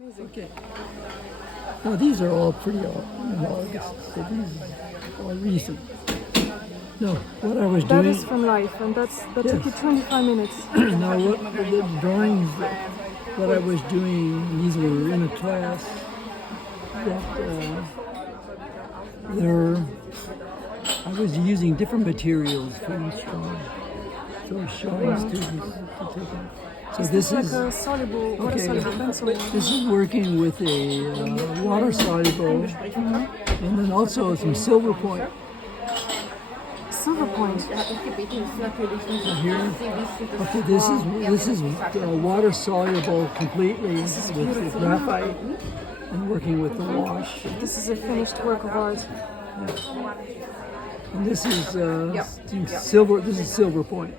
Okay. Now these are all pretty old in August, so these are all recent. No, what I was That doing. is from life, and that Yes. took you 25 minutes. Now what the drawings that I was doing, these were in a class that I was using different materials for each drawing. So I was showing students to take it. So this like is a soluble, water-soluble pencil. This is working with a water-soluble, and then also some silver point. Silver point. Here, okay, this is water soluble completely with graphite and working with the wash. This is a finished work of art. And this is silver. This is silver point.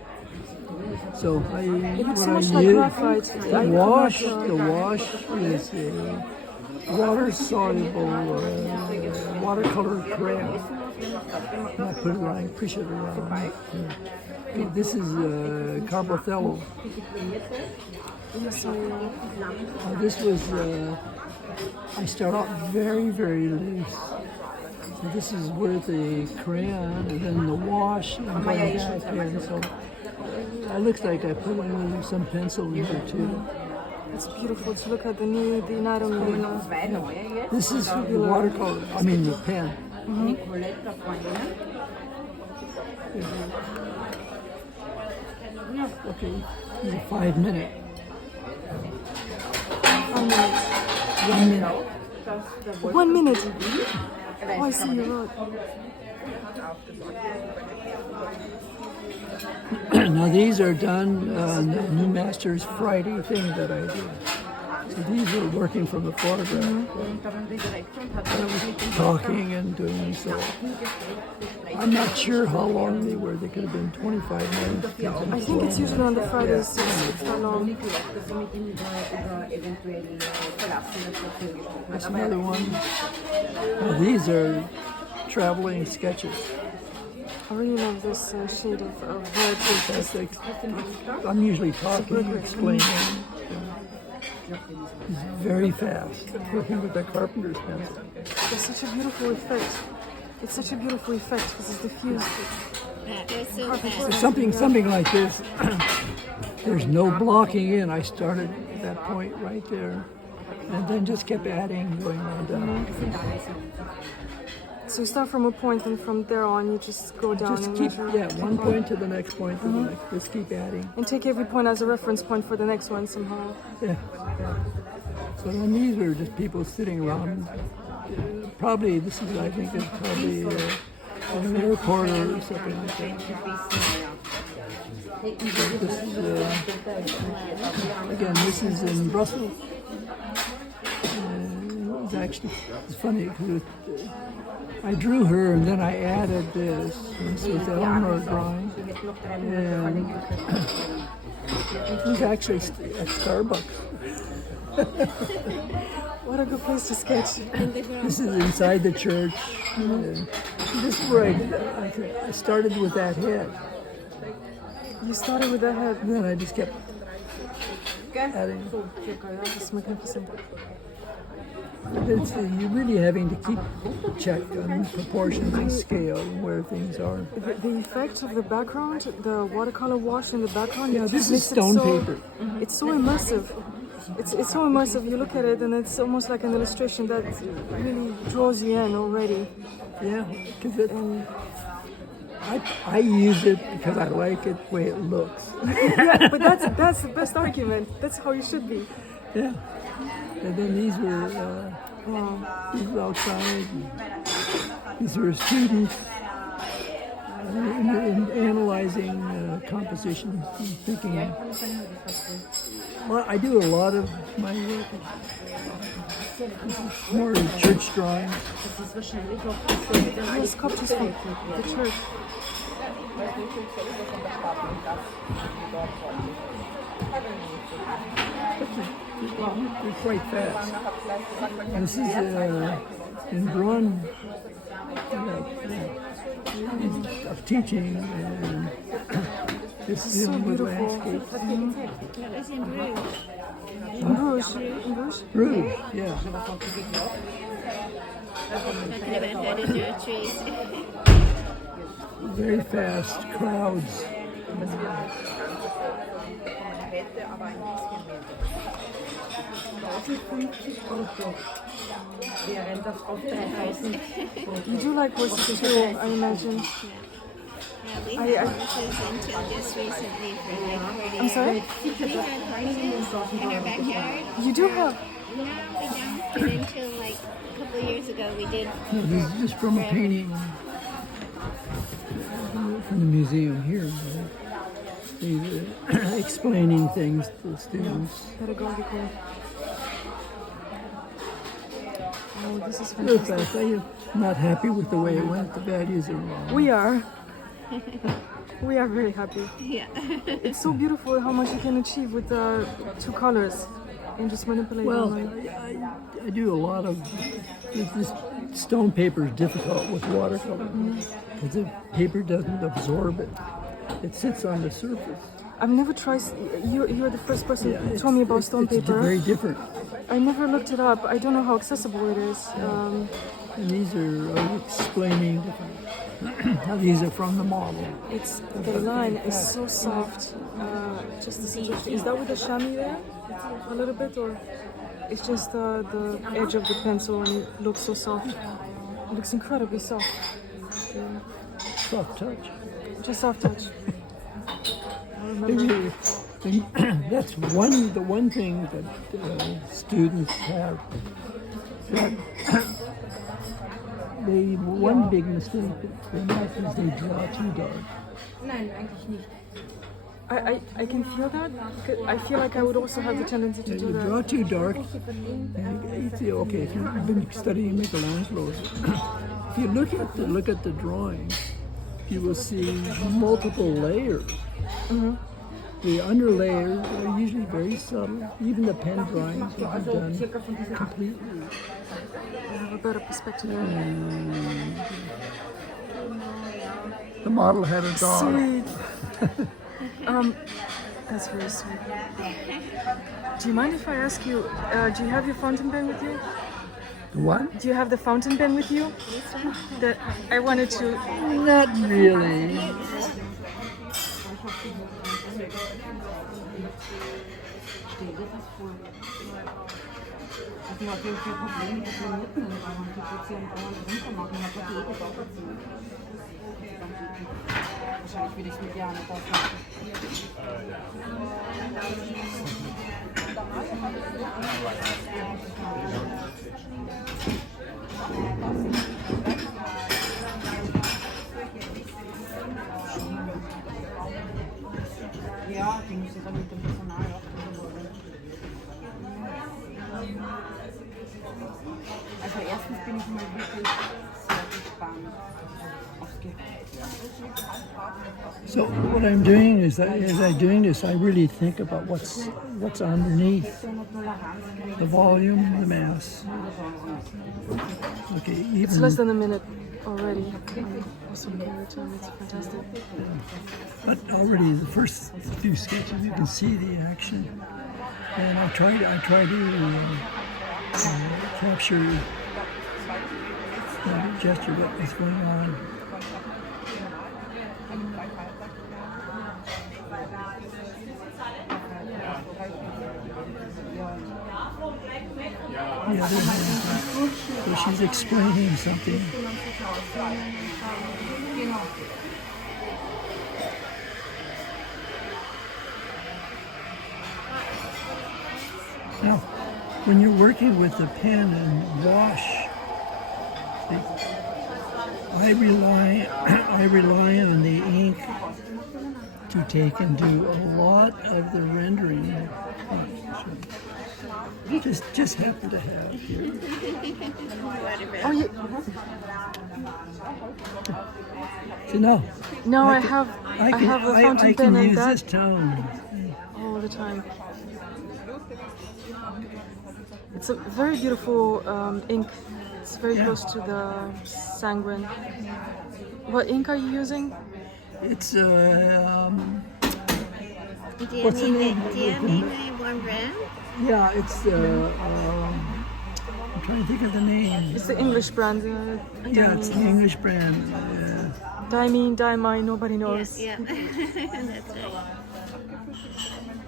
So It looks what so much I like use, graphite. the wash is a water soluble watercolor crayon. And I put it around, push it around. Yeah. Okay, this is Carbothello. This was, I start out very, very loose. So this is where the crayon and then the wash and going back in. So it looks like I put in some pencil in here too. It's beautiful to look at the anatomy. This is the watercolor, I mean the pen. Okay, this is a 5 minute. 1 minute. 1 minute. Oh, I see you wrote. Now these are done on the New Masters Friday thing that I do. So these are working from the photograph. I was talking and doing so. I'm not sure how long they were. They could have been 25 minutes. I think it's usually on the Fridays. It's not long. That's another one. Now these are traveling sketches. I really love this shade of red. That's like, I'm usually talking, explaining. It's very fast, working with the carpenter's pencil. It's such a beautiful effect. It's such a beautiful effect because it's diffused. So something like this, there's no blocking in. I started at that point right there, and then just kept adding, going on down. So you start from a point, and from there on, you just go down Just and keep, measure. one point to the next point to the next. Just keep adding. And take every point as a reference point for the next one somehow. Yeah. So then these are just people sitting around. Probably this is, I think, is probably an airport or something like that. This is, again, this is in Brussels. It was actually, it's funny because I drew her and then I added this. This was Eleanor drawing. And it was actually at Starbucks. What a good place to sketch. This is inside the church. This is where I started with that head. You started with the head. And then I just kept adding. It's magnificent. You're really having to keep check on proportions and scale and where things are. The effect of the background, the watercolor wash in the background. Yeah, it this just is makes stone it so, paper. It's so immersive. It's so immersive. You look at it and it's almost like an illustration that really draws you in already. Yeah, because I use it because I like it the way it looks. Yeah, but that's the best argument. That's how you should be. Yeah. And then these were these were outside. These were students in analyzing composition, thinking. Well, I do a lot of my work. This is more church drawings. Here's sculptures from the church. They're quite fast. This is in drawn of teaching, and Just It's so dealing with beautiful. landscapes. Dat is in Bruges. In Bruges. In Bruges? Bruges, yeah. I could have had in their trees. Very fast crowds. You do like horses too, I imagine. Yeah, we had horses until just recently for like 40 I'm sorry? years. We had horses in our backyard. You do have. No, we don't. But until like a couple of years ago we did. No, this is just from a painting from the museum here. He's explaining things to the students. Pedagogical. Oh, this is Real fantastic. fast. I'm not happy with the way it went. The values are wrong. We are. We are very happy. Yeah. It's so beautiful how much you can achieve with two colors and just manipulate Well, them. I do a lot of this stone paper is difficult with watercolor because the paper doesn't absorb it. It sits on the surface. I've never tried. You're the first person who told me about stone it's paper. very different. I never looked it up. I don't know how accessible it is. And these are explaining different, how these are from the model. It's the line is so soft. Just the suggestion. Is that with the chamois there? A little bit, or it's just the edge of the pencil and it looks so soft. It looks incredibly soft. Soft touch. Just soft touch. I They remember. really, that's the one thing that students have. That one big mistake that they make is they draw too dark. I can feel that. I feel like I would also have the tendency to You do that. draw too dark, and you see, okay, if you've been studying Michelangelo, if you look at the drawing, you will see multiple layers. The under layers are usually very subtle. Even the pen drawings will be done completely. I have a better perspective. The model had a dog. Sweet. That's very sweet. Do you mind if I ask you, do you have your fountain pen with you? What? Do you have the fountain pen with you? That I wanted to. Not really. Wahrscheinlich würde ich es mit Jana das machen. Ja, die müssen dann mit dem Personal auch. Also erstens bin ich mal wirklich sehr gespannt aufs So what I'm doing is that as I'm doing this, I really think about what's underneath the volume, the mass. Okay, It's less even than a minute already. I'm also looking at the time. It's fantastic. but already the first few sketches, you can see the action, and I try to capture the gesture, what is going on. The other hand, so she's explaining something. Now, when you're working with the pen and wash, I rely on the ink to take and do a lot of the rendering. Just happen to have here. Oh, you, So no. no, I can- have I can, have a I fountain can pen and use this that tone. all the time. It's a very beautiful ink. It's very Yeah. close to the sanguine. What ink are you using? It's Do you What's the name name? it? Do you name it one brand? Yeah, it's I'm trying to think of the name. It's the English brand. Yeah, it's the English brand. Diamine, nobody knows. Yeah, that's right.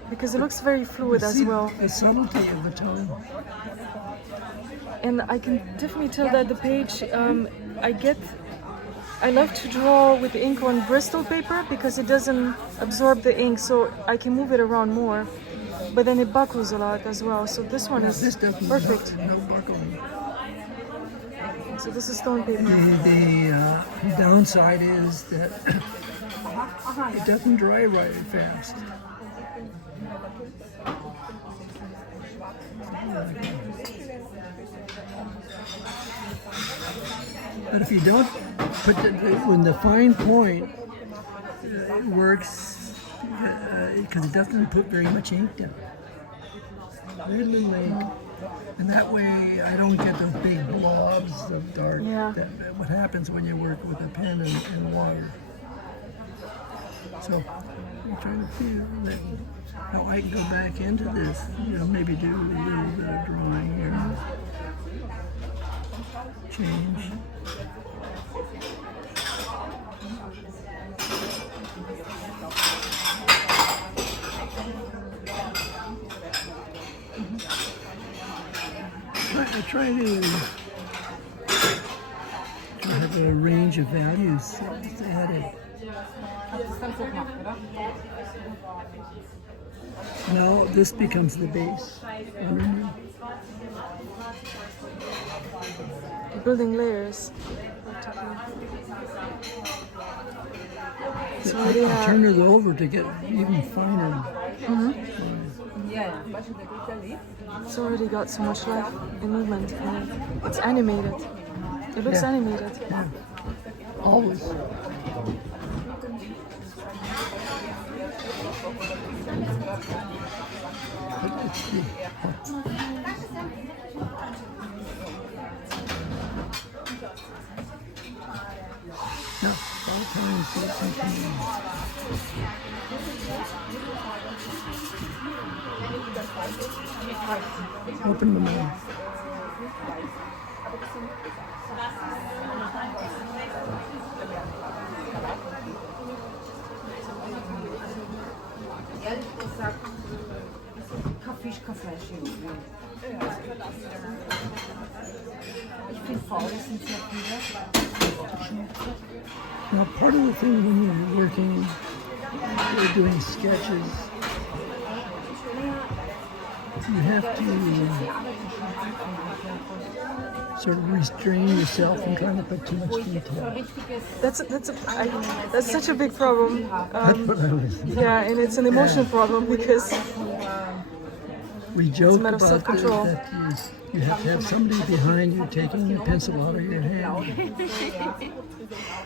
Because it looks very fluid as See well. the subtlety of the tone. And I can definitely tell that the page, I love to draw with ink on Bristol paper because it doesn't absorb the ink, so I can move it around more. But then it buckles a lot as well, so this one is This doesn't perfect. no buckling. So this is stone paper. The downside is that it doesn't dry right fast. But if you don't put when the fine point it works because it doesn't put very much ink down. Very little ink. And that way I don't get those big blobs of dark. Yeah. What happens when you work with a pen and water. So I'm trying to feel that how I can go back into this, maybe do a little bit of drawing here. Change. I try to have a range of values added. Now this becomes the base underneath. Building layers. So already I turn it over to get even finer. It's already got so much life and movement. And it's animated. It looks Yeah. animated. Yeah. Always. No, all times it's continuing. Open the mouth. Now, part of the thing when you're working, you're doing sketches, you have to sort of restrain yourself from trying to put too much detail. That's such a big problem. That's what I was. Yeah, and it's an emotional problem because We joke matter of about self-control. that you have to have somebody behind you taking the pencil out of your hand.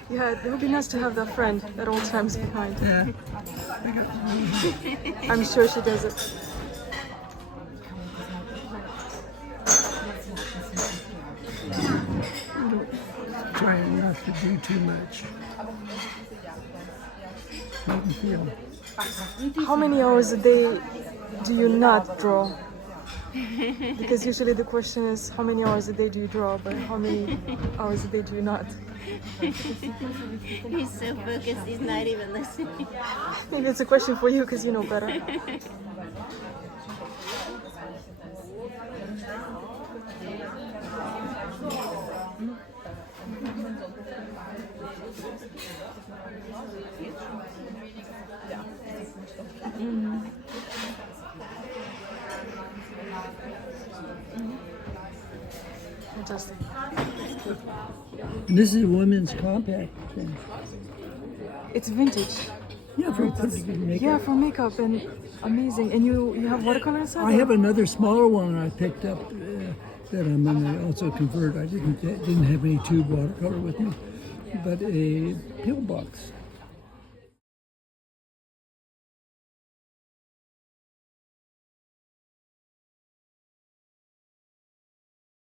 yeah, it would be nice to have that friend at all times behind. Yeah. I'm sure she does it. Trying not to do too much. Make them feel. How many hours a day do you not draw? Because usually the question is how many hours a day do you draw, but how many hours a day do you not? He's so focused, he's not even listening. Maybe it's a question for you because you know better. Fantastic. And this is a women's compact thing. It's vintage. Yeah, for putting makeup. Yeah, for makeup and amazing. And you have watercolor inside? I have another smaller one I picked up that I'm going to also convert. I didn't have any tube watercolor with me, but a pillbox.